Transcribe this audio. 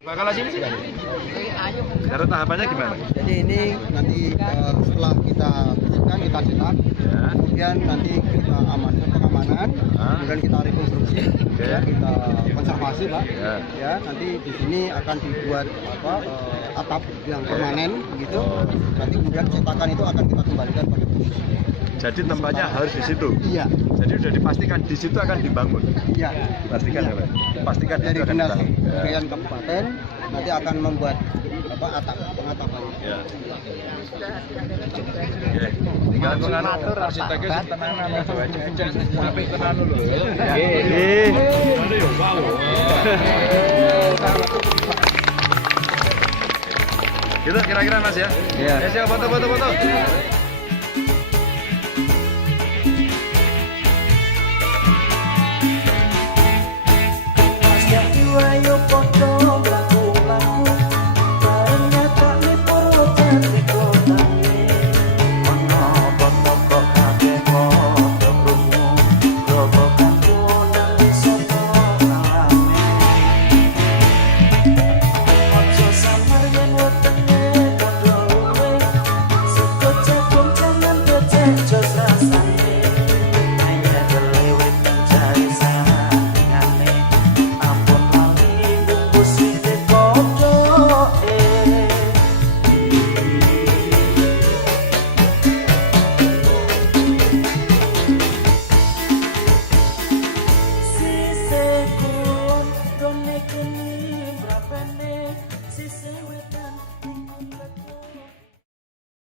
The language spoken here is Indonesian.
Bakal sini sih. Cara tahapannya gimana? Jadi ini nanti setelah kita bersihkan, kita cetak, Ya. kemudian nanti kita amankan pengamanan, kemudian kita rekonstruksi, ya, kita konservasi, Pak. Ya, nanti di sini akan dibuat atap yang permanen, begitu. Nanti kemudian cetakan itu akan kita kembalikan pada posisi. Jadi tempatnya harus di situ. Iya. Jadi sudah dipastikan di situ akan dibangun. Iya. Pastikan ya, Pak. Pastikan Dari itu akan dinas dibangun. kebudayaan kabupaten nanti akan membuat atap pengatapannya. Ya. Oke. Tinggal mengatur arsiteknya tenanan aja aja sampai tenan dulu. Gitu kira-kira Mas ya. Iya. Ya siap foto.